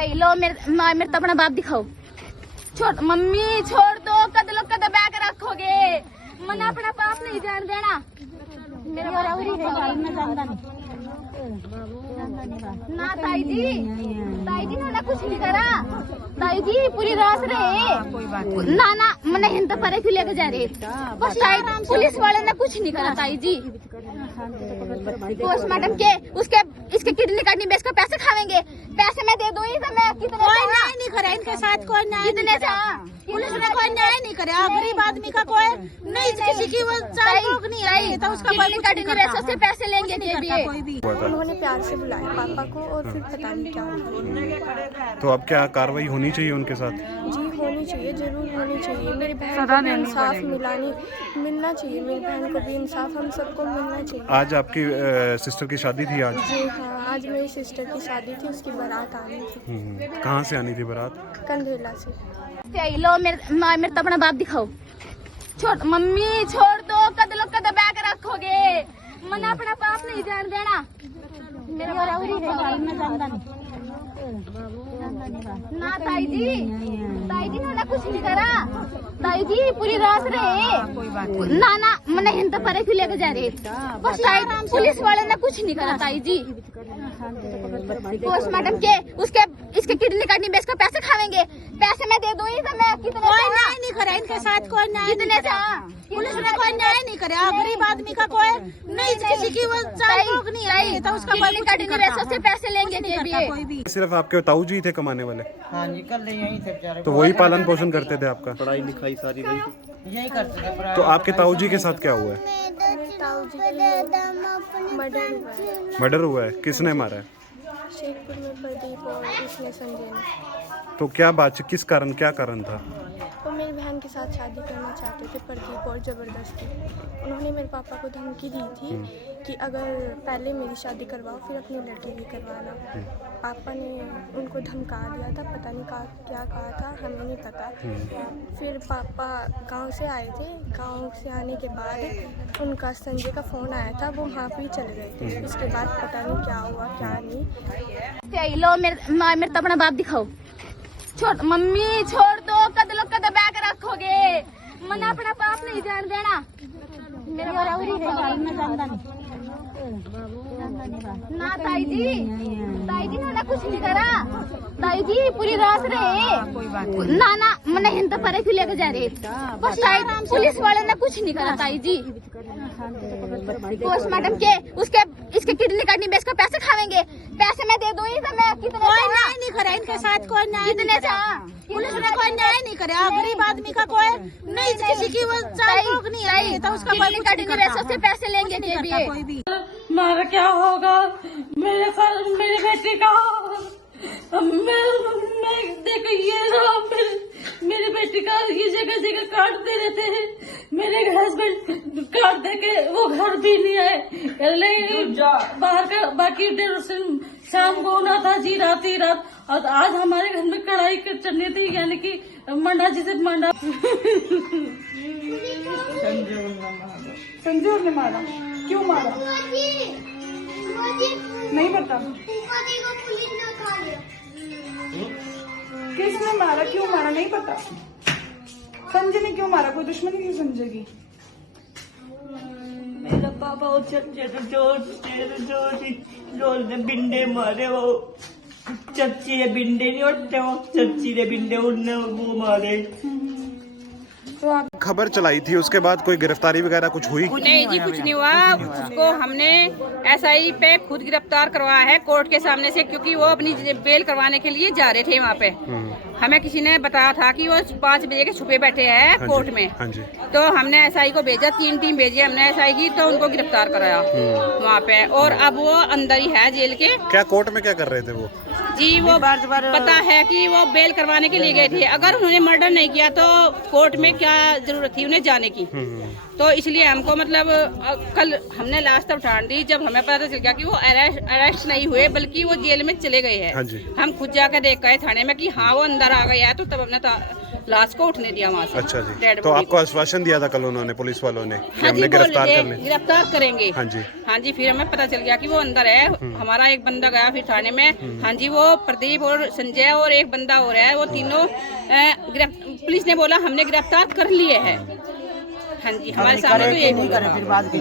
लो मेरे तो अपना बाप दिखाओ। छोड़ मम्मी, छोड़ दो, कद लोग कद बैग रखोगे, मन अपना बाप नहीं जान देना। मेरा ना ताई जी ना कुछ नहीं करा। ताई जी पूरी रात रहे ना मैंने हिंद परे क्यों लेके जा रहे, बस पुलिस वाले ने कुछ नहीं करा। ताई जी पोस्टमार्टम के इसके किडनी काटनी बेच कर पैसे खावेंगे, पैसे मैं दे दूंगी तो मैं कितने कोई न्याय नहीं करे इनके साथ, कोई न्याय कितने से पुलिस ने कोई न्याय नहीं करे। गरीब आदमी का कोई नहीं, किसी की वो रोक नहीं है तो उसका कोई काटनी बेच से पैसे लेंगे कोई भी। उन्होंने प्यार से बुलाया पापा को और फिर पता नहीं क्या हुआ। तो अब क्या कार्रवाई होनी चाहिए उनके साथ? जी होनी चाहिए, जरूर होनी चाहिए। मेरी बहन को भी इंसाफ मिलना चाहिए, मेरी बहन को भी इंसाफ हम सबको मिलना चाहिए। आज आपकी सिस्टर की शादी थी आज? जी हाँ, आज मेरी सिस्टर की शादी थी, उसकी बारात आनी थी। कहाँ से आनी थी बारात? कंधेला से। लो मेरे तो अपना बाप दिखाओ। छोड़ मम्मी, छोड़ दो, कद लोग कद बैग रखोगे, मन अपना बाप नहीं जान देना। मेरा ना ताई जी ना कुछ नहीं करा। ताई जी पूरी रात रहे ना मैंने हिंद परे क्यों लेके जा रहे, बस पुलिस वाले ने कुछ नहीं करा। ताई जी पोस्टमार्टम के इसके किडनी काटनी बेच कर पैसे खावेंगे, पैसे मैं दे दूंगी तो मैं कितने कोई न्याय नहीं करे इनके साथ, कोई न्याय कितने से पुलिस ने कोई न्याय नहीं करे। गरीब आदमी का कोई नहीं, किसी की वो रोक नहीं है तो उसका किडनी काटनी बेच से पैसे लेंगे कोई भी। सिर्फ आपके ताऊ जी थे कमाने वाले? हाँ जी, कल यही थे बेचारे। तो वही पालन पोषण करते थे आपका? पढ़ाई लिखाई सारी वही यही करते थे। तो आपके ताऊ जी के साथ क्या हुआ है? मर्डर हुआ है? किसने मारा है? शेखपुर में प्रदीप और इसने संजय ने। तो क्या बात, किस कारण, क्या कारण था? वो मेरी बहन के साथ शादी करना चाहते थे प्रदीप, और ज़बरदस्ती उन्होंने मेरे पापा को धमकी दी थी कि अगर पहले मेरी शादी करवाओ फिर अपनी लड़की भी करवाना। पापा ने उनको धमका दिया था, पता नहीं क्या कहा था, हमें नहीं पता। फिर पापा गांव से आए थे, गांव से आने के बाद उनका संजय का फ़ोन आया था, वो वहाँ पे ही चले गए थे। उसके बाद पता नहीं क्या हुआ क्या नहीं। लो मेरे तो अपना बाप दिखाओ। छोड़ मम्मी, छोड़ दो, कद लोग कद बैग रखोगे, मन अपना बाप नहीं जान देना। मेरा ना ताई जी ना कुछ नहीं करा। ताई जी पूरी रात रहे ना मैंने हिंद परे क्यों लेके जा रहे, बस पुलिस वाले ने कुछ नहीं करा। ताई जी पोस्टमार्टम के इसके किडनी काटनी बेच कर पैसे खावेंगे, पैसे मैं दे दूंगी तो मैं कितने कोई न्याय नहीं करे इनके साथ, कोई न्याय कितने से पुलिस ने कोई न्याय नहीं करे। गरीब आदमी का कोई नहीं, किसी की वो रोक नहीं है तो उसका कोई काटनी बेच से पैसे लेंगे कोई भी। मारा क्या होगा मेरे बेटी का? मैं देखो ये मेरी बेटी का ये जगह काटते रहते हैं। मेरे हस्बैंड काट दे के वो घर भी नहीं आए, बाहर का बाकी शाम को होना था जी, रात ही रात। और आज हमारे घर में कढ़ाई चढ़नी थी, यानी कि मंडा जिसे मंडा संजय ने मारा। क्यों मारा नहीं पता, किसने मारा, क्यों मारा नहीं पता। संजय ने क्यों मारा, कोई दुश्मनी थी संजय की? मेरा पापा और चच्चे जोर ने बिंडे मारे, वो चच्ची ने बिंडे नहीं उठते, वो चच्ची ने बिंडे उड़ने वो मारे। खबर चलाई थी, उसके बाद कोई गिरफ्तारी वगैरह कुछ हुई? नहीं जी, कुछ नहीं हुआ। उसको हमने SI पे खुद गिरफ्तार करवाया है कोर्ट के सामने से, क्योंकि वो अपनी बेल करवाने के लिए जा रहे थे वहाँ पे। हमें किसी ने बताया था कि वो 5 बजे के छुपे बैठे हैं कोर्ट में। तो हमने SI को भेजा, 3 टीम भेजी हमने SI की, तो उनको गिरफ्तार कराया वहाँ पे। और अब वो अंदर ही है जेल के। क्या कोर्ट में क्या कर रहे थे वो? जी वो पता है कि वो बेल करवाने के लिए गए थे। अगर उन्होंने मर्डर नहीं किया तो कोर्ट में क्या जरूरत थी उन्हें जाने की। तो इसलिए हमको मतलब कल हमने लाश तब ठान दी जब हमें पता चल गया कि वो अरेस्ट नहीं हुए, बल्कि वो जेल में चले गए हैं। हम खुद जाकर देख गए थाने में कि हाँ वो अंदर आ गया है। तो तब हमने लाश को उठने दिया वहाँ से। अच्छा जी, डेड तो बॉडी आपको आश्वासन दिया था कल उन्होंने, पुलिस वालों ने, कि हाँ जी, हमने गिरफ्तार कर लिया? गिरफ्तार करेंगे। हाँ जी। हाँ जी, फिर हमें पता चल गया कि वो अंदर है। हमारा एक बंदा गया फिर थाने में। हाँ जी, वो प्रदीप और संजय और एक बंदा और है, वो तीनों पुलिस ने बोला हमने गिरफ्तार कर लिए हैं। हाँ जी, हमारे सामने तो यही बोला।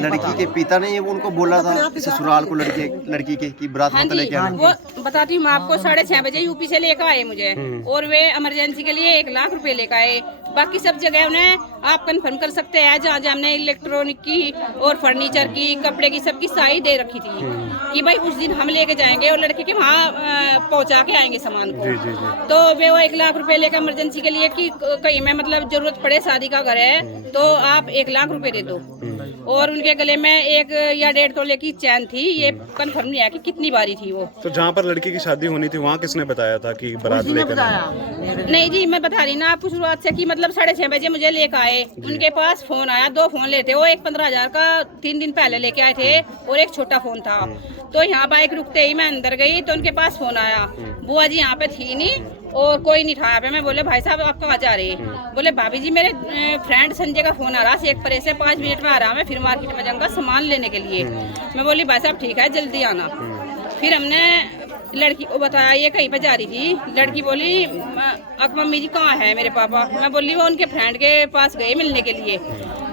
लड़की के पिता ने ये उनको बोला था ससुराल को लड़की के कि बारात हाँ मत जी, लेके आना। वो बताती हूँ मैं आपको, 6:30 बजे यूपी से लेकर आए मुझे, और वे इमरजेंसी के लिए 1 लाख रुपए लेकर आए। बाकी सब जगह उन्हें आप कंफर्म कर सकते हैं, जहाँ जहाँ हमने इलेक्ट्रॉनिक की और फर्नीचर की, कपड़े की, सबकी साई दे रखी थी कि भाई उस दिन हम लेके जाएंगे और लड़के के वहाँ पहुँचा के आएंगे सामान को। तो वे वो 1 लाख रुपए लेकर इमरजेंसी के लिए कि कहीं में मतलब जरूरत पड़े, शादी का घर है तो आप 1 लाख रुपए दे दो। और उनके गले में 1 या 1.5 तोले की चैन थी, ये कंफर्म नहीं है कि कितनी बारी थी वो। तो जहाँ पर लड़की की शादी होनी थी वहाँ किसने बताया था कि बारात लेकर आए? नहीं जी, मैं बता रही ना आपको शुरुआत से कि मतलब 6:30 बजे मुझे लेकर आए। उनके पास फोन आया, 2 फोन लेते, वो एक 15,000 का 3 दिन पहले लेके आए थे और एक छोटा फोन था। तो यहाँ बाइक रुकते ही मैं अंदर गई तो उनके पास फोन आया, बुआ जी यहाँ पे थी नहीं और कोई नहीं था यहाँ पे। मैं बोले भाई साहब आप कहाँ जा रहे हैं? बोले भाभी जी मेरे फ्रेंड संजय का फोन आ रहा है, 1 से 5 मिनट में आ रहा, मैं फिर मार्केट में जाऊंगा सामान लेने के लिए। मैं बोली भाई साहब ठीक है जल्दी आना। फिर हमने लड़की को बताया ये कहीं पे जा रही थी। लड़की बोली मम्मी जी कहाँ है मेरे पापा? मैं बोली वो उनके फ्रेंड के पास गए मिलने के लिए।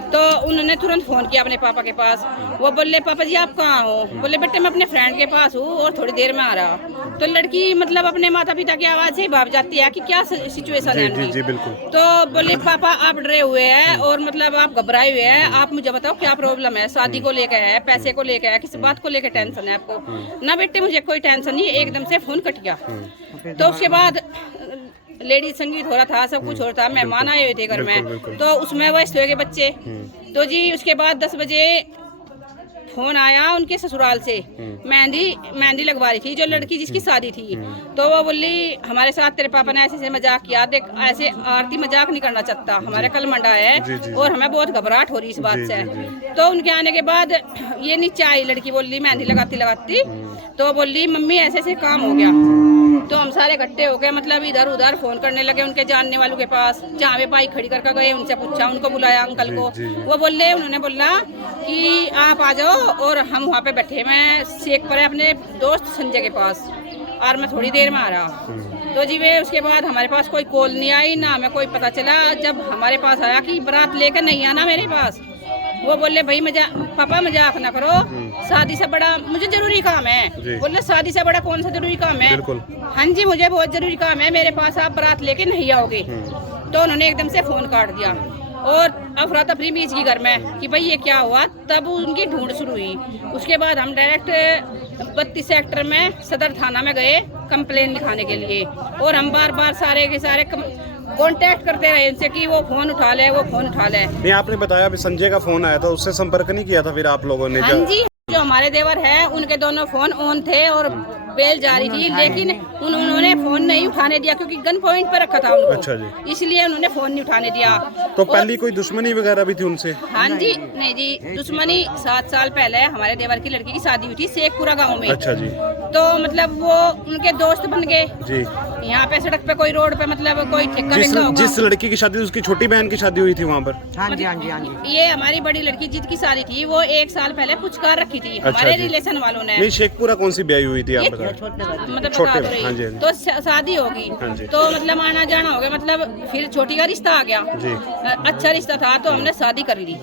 तो उन्होंने तुरंत फोन किया अपने पापा के पास। वो बोले पापा जी आप कहाँ हो? बोले बेटे मैं अपने फ्रेंड के पास हूँ और थोड़ी देर में आ रहा। तो लड़की मतलब अपने माता पिता की आवाज से ही भाग जाती है कि क्या सिचुएशन है उनकी। जी बिल्कुल। तो बोले पापा आप डरे हुए हैं और मतलब आप घबराए हुए हैं, आप मुझे बताओ क्या प्रॉब्लम है? शादी को लेकर है, पैसे को लेकर है, किसी बात को लेकर टेंशन है आपको? ना बेटे मुझे कोई टेंशन नहीं, एकदम से फोन कट गया। तो उसके बाद लेडीज संगीत हो रहा था, सब कुछ हो रहा था, मेहमान आए हुए थे घर में, तो उसमें व्यस्त हुए बच्चे। तो जी उसके बाद 10 बजे फोन आया उनके ससुराल से, मेहंदी लगवा रही थी जो लड़की जिसकी शादी थी। तो वो बोली हमारे साथ तेरे पापा ने ऐसे मजाक किया, देख ऐसे आरती मजाक नहीं करना चाहता, हमारे कल मंडा है और हमें बहुत घबराहट हो रही इस बात से। तो उनके आने के बाद ये नीचे आई लड़की, बोली मेहंदी लगाती तो बोली मम्मी ऐसे ऐसे काम हो गया। तो हम सारे इकट्ठे हो गए, मतलब इधर उधर फोन करने लगे उनके जानने वालों के पास, जहाँ पे बाइक खड़ी करके गए उनसे पूछा, उनको बुलाया अंकल को। वो बोले उन्होंने बोला कि आप आ जाओ और हम वहाँ पे बैठे, मैं शेख पर अपने दोस्त संजय के पास और मैं थोड़ी देर में आ रहा। तो जी वे उसके बाद हमारे पास कोई कॉल नहीं आई, ना हमें कोई पता चला। जब हमारे पास आया कि बारात लेकर नहीं आना मेरे पास, वो बोले भाई पापा मजाक ना करो, शादी से बड़ा मुझे जरूरी काम है। बोले शादी से बड़ा कौन सा जरूरी काम है? हाँ जी मुझे बहुत जरूरी काम है, मेरे पास आप बारात लेके नहीं आओगे। तो उन्होंने एकदम से फोन काट दिया और अफरा तफरी बीच की घर में कि भाई ये क्या हुआ। तब उनकी ढूंढ शुरू हुई। उसके बाद हम डायरेक्ट 32 सेक्टर में सदर थाना में गए कंप्लेन लिखाने के लिए, और हम बार बार सारे के सारे कांटेक्ट करते रहे उनसे कि वो फोन उठा ले, वो फोन उठा ले। नहीं आपने बताया अभी संजय का फोन आया था, उससे संपर्क नहीं किया था फिर आप लोगों ने? हाँ जी, जो हमारे देवर है उनके दोनों फोन ऑन थे और बेल जारी थी, लेकिन उन्होंने फोन नहीं उठाने दिया क्योंकि गन पॉइंट पर रखा था उनको। अच्छा जी। इसलिए उन्होंने फोन नहीं उठाने दिया। तो पहली कोई दुश्मनी वगैरह भी थी उनसे? हाँ जी, नहीं जी दुश्मनी 7 साल पहले हमारे देवर की लड़की की शादी हुई थी शेखपुरा गांव में। अच्छा जी। तो मतलब वो उनके दोस्त बन गए जी। यहाँ पे सड़क पे कोई रोड पे मतलब कोई ठेका वेका होगा। जिस लड़की की शादी उसकी छोटी बहन की शादी हुई थी वहाँ पर? हाँ जी हाँ जी हाँ जी। ये हमारी बड़ी लड़की जिसकी शादी थी वो 1 साल पहले पुचकार रखी थी हमारे रिलेशन वालों ने। नहीं शेखपुरा कौन सी ब्याही हुई थी आप बता? मतलब छोटे, बता हाँ जी, रही। तो शादी होगी तो मतलब आना जाना हो गया, मतलब फिर छोटी का रिश्ता आ गया जी। अच्छा रिश्ता था तो हमने शादी कर ली।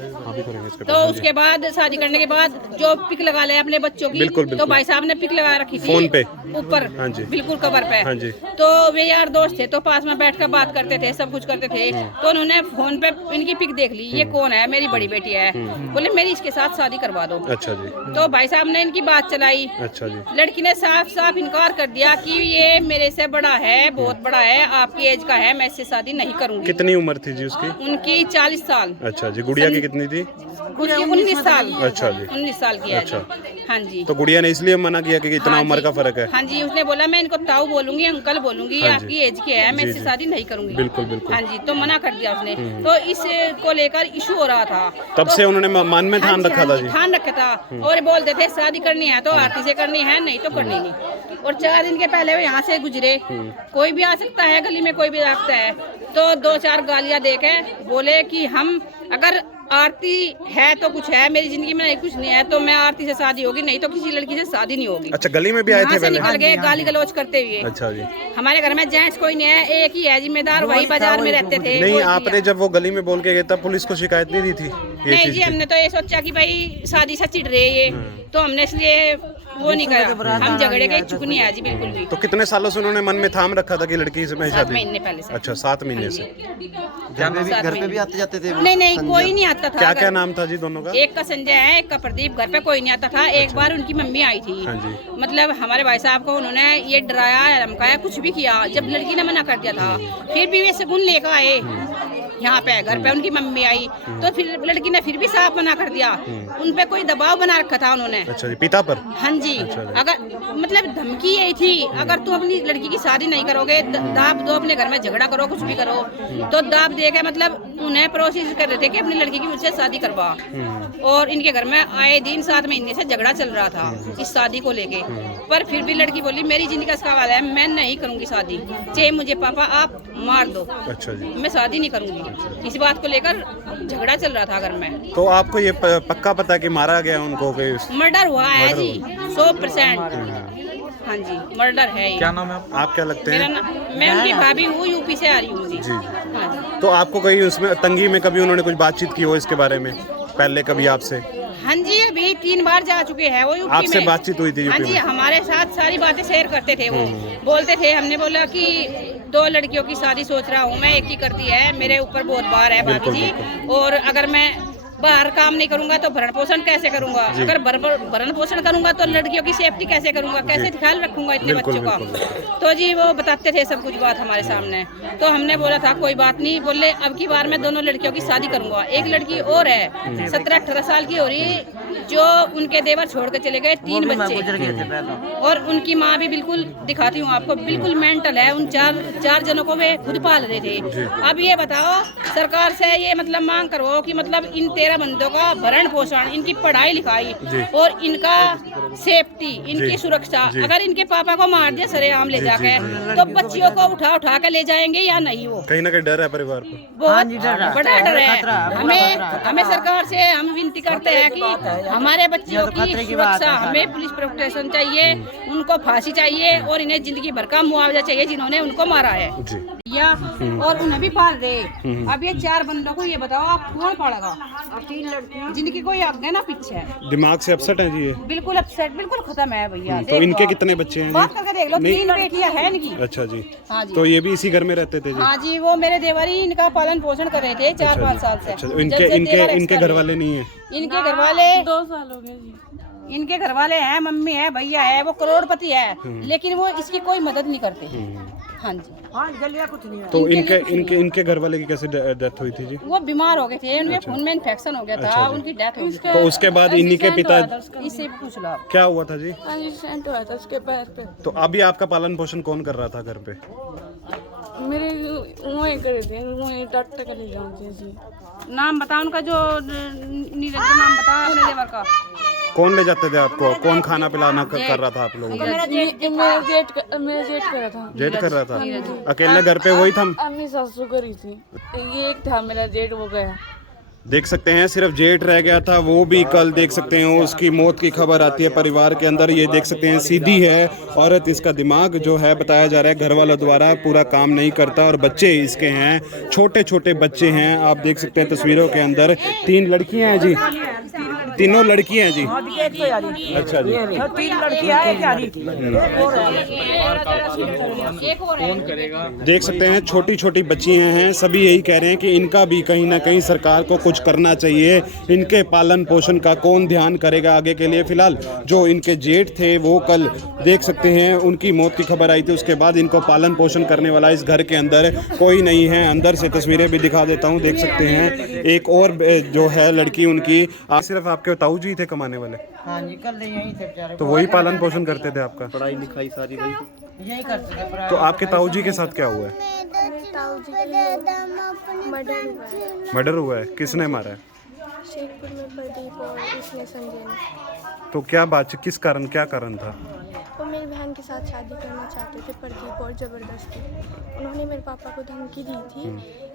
तो उसके बाद शादी करने के बाद जो पिक लगा ले अपने बच्चों की, तो भाई साहब ने पिक लगा रखी थी फोन पे ऊपर, बिल्कुल कवर पे। तो वे यार दोस्त थे तो पास में बैठ कर बात करते थे, सब कुछ करते थे। तो उन्होंने फोन पे इनकी पिक देख ली, ये कौन है? मेरी बड़ी बेटी है। बोले मेरी इसके साथ शादी करवा दो। अच्छा जी। तो भाई साहब ने इनकी बात चलाई। अच्छा जी। लड़की ने साफ साफ इनकार कर दिया कि ये मेरे से बड़ा है, बहुत बड़ा है, आपकी एज का है, मैं इससे शादी नहीं करूंगी। कितनी उम्र थी जी उसकी? उनकी 40 साल। अच्छा जी। गुड़िया की कितनी थी? उसकी 19 साल। अच्छा जी। 19 साल की है। अच्छा। हाँ जी। तो गुड़िया ने इसलिए मना किया कि इतना उम्र का फर्क है? हाँ जी, उसने बोला मैं इनको ताऊ बोलूंगी, अंकल बोलूंगी, आपकी एज के है, मैं इससे शादी नहीं करूंगी। बिल्कुल बिल्कुल। हाँ जी, तो मना कर दिया उसने। तो इसको लेकर इशू हो रहा था। तब से उन्होंने मन में ठान रखा था जी? ठान रखा था और बोलते थे शादी करनी है तो आरती से करनी है, नहीं तो करनी नहीं। और 4 दिन के पहले वो यहाँ से गुजरे। कोई भी आ सकता है, गली में कोई भी आ सकता है। तो 2-4 गालियां देके बोले कि हम अगर आरती है तो कुछ है, मेरी जिंदगी में नहीं कुछ नहीं है, तो मैं आरती से शादी होगी, नहीं तो किसी लड़की से शादी नहीं होगी। अच्छा, गली में भी आए थे पहले? निकल गए गाली गलौज करते हुए। अच्छा जी। हमारे घर में जेंट्स कोई नहीं है, एक ही है जिम्मेदार, वही बाजार में रहते थे। नहीं, आपने जब वो गली में बोल के गए तब पुलिस को शिकायत नहीं दी थी? नहीं जी, हमने तो ये सोचा कि भाई शादी से चिढ़ रहे ये, तो हमने इसलिए वो नहीं करा, हम झगड़े के इच्छुक नहीं है जी बिल्कुल भी। तो कितने सालों से उन्होंने मन में थाम रखा था कि लड़की से मैं 7 शादी? महीने पहले से। अच्छा, 7 महीने से। घर पे भी आते जाते थे? नहीं, कोई नहीं आता था। क्या क्या नाम था जी दोनों का? एक का संजय है, एक का प्रदीप। घर पे कोई नहीं आता था। एक बार उनकी मम्मी आई थी, हाँ जी। मतलब हमारे भाई साहब को उन्होंने ये डराया, धमकाया, कुछ भी किया। जब लड़की ने मना कर दिया था, फिर भी वे शगुन लेकर आए यहाँ पे, घर पे उनकी मम्मी आई, तो फिर लड़की ने फिर भी साफ मना कर दिया। उन पे कोई दबाव बना रखा था उन्होंने। अच्छा जी, पिता पर? हाँ जी। अगर मतलब धमकी यही थी, अगर तुम अपनी लड़की की शादी नहीं करोगे, दाब दो, अपने घर में झगड़ा करो, कुछ भी करो, तो दाब दे के मतलब उन्हें प्रोसेस कर रहे थे कि अपनी लड़की की मुझसे शादी करवा। और इनके घर में आए दिन 7 महीने से झगड़ा चल रहा था इस शादी को लेके। पर फिर भी लड़की बोली मेरी जिंदगी का सवाल है, मैं नहीं करूंगी शादी, चाहे मुझे पापा आप मार दो। अच्छा जी। मैं शादी नहीं करूंगी। इस बात को लेकर झगड़ा चल रहा था घर में। तो आपको ये पक्का पता कि मारा गया उनको? मर्डर हुआ है जी, 100%। हाँ जी, मर्डर है ये। क्या नाम है आप क्या लगते हैं? मैं उनकी भाभी हूँ, यूपी से आ रही हूँ जी। हाँ जी। तो आपको कहीं उसमें तंगी में कभी उन्होंने कुछ बातचीत की हो इसके बारे में पहले कभी आपसे? हाँ जी, अभी 3 बार जा चुके हैं वो यूपी आपसे में। बातचीत हुई थी? हाँ जी, हमारे साथ सारी बातें शेयर करते थे वो। बोलते थे, हमने बोला कि 2 लड़कियों की शादी सोच रहा हूँ मैं, एक ही करती है, मेरे ऊपर बहुत भार है भाभी जी, और अगर मैं बाहर काम नहीं करूंगा तो भरण पोषण कैसे करूंगा, अगर भरण पोषण करूंगा तो लड़कियों की सेफ्टी कैसे करूंगा, कैसे ख्याल रखूंगा इतने बच्चों का। तो जी वो बताते थे सब कुछ बात हमारे सामने। तो हमने बोला था कोई बात नहीं, बोले अब की बार मैं दोनों लड़कियों की शादी करूंगा। एक लड़की और है 17-18 साल की हो रही, जो उनके देवर छोड़ के चले गए, 3 बच्चे, और उनकी माँ भी बिल्कुल दिखाती हूँ आपको, बिल्कुल मेंटल है। उन 4 जनों को वे खुद पाल रहे थे। अब ये बताओ सरकार से ये मतलब मांग करो कि मतलब इन 13 बंदों का भरण पोषण, इनकी पढ़ाई लिखाई और इनका सेफ्टी, इनकी सुरक्षा, अगर इनके पापा को मार दिया सरेआम ले जाके, तो बच्चियों को उठा के ले जाएंगे या नहीं? वो कहीं ना कहीं डर है परिवार को, बहुत बड़ा डर है। हमें सरकार से हम विनती करते हैं कि हमारे बच्चियों की सुरक्षा, हमें पुलिस प्रोटेक्शन चाहिए, उनको फांसी चाहिए और इन्हें जिंदगी भर का मुआवजा चाहिए जिन्होंने उनको मारा है या और उन्हें भी पाल रहे। अब ये 4 बंदों को ये बताओ आप कौन पालेगा? 3 लड़कियां जिनकी कोई आगे ना पीछे है। दिमाग से अपसेट है जी ये? बिल्कुल अपसेट, बिल्कुल खत्म है भैया। तो इनके कितने बच्चे हैं? बात करके देख लो, 3 बेटियां हैं इनकी। अच्छा जी। हाँ जी। तो ये भी इसी घर में रहते थे जी? हाँ जी, वो मेरे देवर ही इनका पालन पोषण कर रहे थे 4-5 साल से। अच्छा, इनके घर वाले नहीं है? इनके घर वाले 2 साल हो गए जी। इनके घर वाले हैं, मम्मी है, भैया है, वो करोड़पति है, लेकिन वो इसकी कोई मदद नहीं करते। हाँ जी। कुछ नहीं है। तो इनके घर वाले की कैसे डेथ हुई थी जी? वो बीमार हो गए थे, उनके खून में इन्फेक्शन हो गया था, उनकी डेथ हो गई। तो उसके बाद इन्हीं के पिता, इससे भी पूछ लो क्या हुआ था जी? एक्सीडेंट हुआ था उसके पैर पे। तो अभी आपका पालन पोषण कौन कर रहा था घर पे? मेरे वहीं करे थे, वहीं डॉक्टर के ले जाऊँ जी। नाम बता उनका, जो नीरज का नाम बता अपने देवर का। कौन ले जाते थे आपको? कौन खाना पिलाना कर रहा था आप लोगों को? मेरा जेठ कर रहा था। जेठ कर रहा था? अकेले घर पे वही था? अम्मी सासू करी थी, ये एक था मेरा जेठ, वो गया। देख सकते हैं सिर्फ जेठ रह गया था, वो भी कल देख सकते हैं उसकी मौत की खबर आती है परिवार के अंदर। ये देख सकते हैं सीधी है औरत, इसका दिमाग जो है बताया जा रहा है घर वालों द्वारा पूरा काम नहीं करता, और बच्चे इसके हैं, छोटे छोटे बच्चे हैं। आप देख सकते हैं तस्वीरों के अंदर 3 लड़कियां हैं जी, तीनों लड़कियां हैं जी। अच्छा जी। 3 लड़कियां हैं। देख सकते हैं छोटी छोटी बच्चियां हैं, सभी यही कह रहे हैं कि इनका भी कहीं ना कहीं सरकार को कुछ करना चाहिए। इनके पालन पोषण का कौन ध्यान करेगा आगे के लिए? फिलहाल जो इनके जेठ थे वो कल देख सकते हैं उनकी मौत की खबर आई थी, उसके बाद इनको पालन पोषण करने वाला इस घर के अंदर कोई नहीं है। अंदर से तस्वीरें भी दिखा देता हूँ, देख सकते हैं एक और जो है लड़की उनकी, सिर्फ आपके ताऊ जी थे कमाने वाले? हाँ जी, कल यहीं थे बेचारे। तो वही पालन पोषण करते थे आपका? पढ़ाई लिखाई सारी वही यही करते थे पढ़ाई। तो आपके ताऊ जी के साथ क्या हुआ है? मर्डर हुआ है? किसने मारा है? शेखपुर में प्रदीप और इसमें संजय ने। तो क्या बात, किस कारण, क्या कारण था? वो मेरी बहन के साथ शादी करना चाहते थे प्रदीप और ज़बरदस्ती उन्होंने मेरे पापा को धमकी दी थी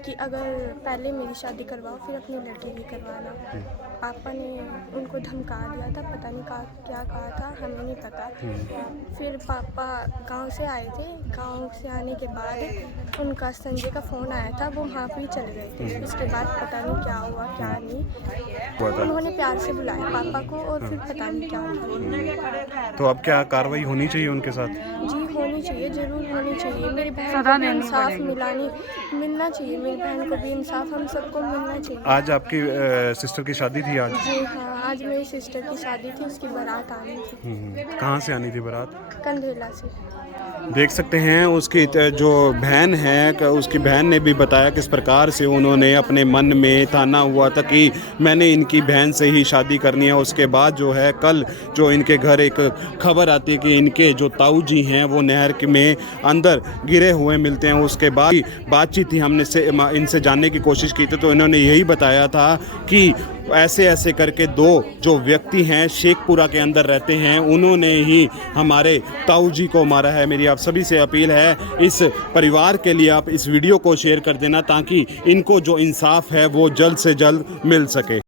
कि अगर पहले मेरी शादी करवाओ फिर अपनी लड़की की करवाना। पापा ने उनको धमका दिया था, पता नहीं क्या कहा था, हमें नहीं पता। फिर पापा गांव से आए थे, गांव से आने के बाद उनका संजय का फ़ोन आया था, वो वहाँ पे ही चले गए थे। उसके बाद पता नहीं क्या हुआ क्या नहीं, उन्होंने प्यार से बुलाया पापा को और फिर पता नहीं क्या हुआ। तो अब क्या कार्रवाई होनी चाहिए उनके साथ? जी होनी चाहिए, ज़रूर होनी चाहिए। मेरी बहन को भी इंसाफ मिलना चाहिए, मेरी बहन को भी इंसाफ हम सबको मिलना चाहिए। आज आपकी सिस्टर की शादी थी आज? जी हाँ, आज मेरी सिस्टर की शादी थी, उसकी बारात आनी थी। कहाँ से आनी थी बारात? कंधेला से। देख सकते हैं उसकी जो बहन है, उसकी बहन ने भी बताया किस प्रकार से उन्होंने अपने मन में ठाना हुआ था कि मैंने इनकी बहन से ही शादी करनी है। उसके बाद जो है कल जो इनके घर एक खबर आती है कि इनके जो ताऊ जी हैं वो नहर में अंदर गिरे हुए मिलते हैं। उसके बाद बातचीत थी, हमने इनसे जानने की कोशिश की थी तो इन्होंने यही बताया था कि ऐसे करके दो जो व्यक्ति हैं शेखपुरा के अंदर रहते हैं, उन्होंने ही हमारे ताऊ जी को मारा है। मेरी आप सभी से अपील है, इस परिवार के लिए आप इस वीडियो को शेयर कर देना ताकि इनको जो इंसाफ है वो जल्द से जल्द मिल सके।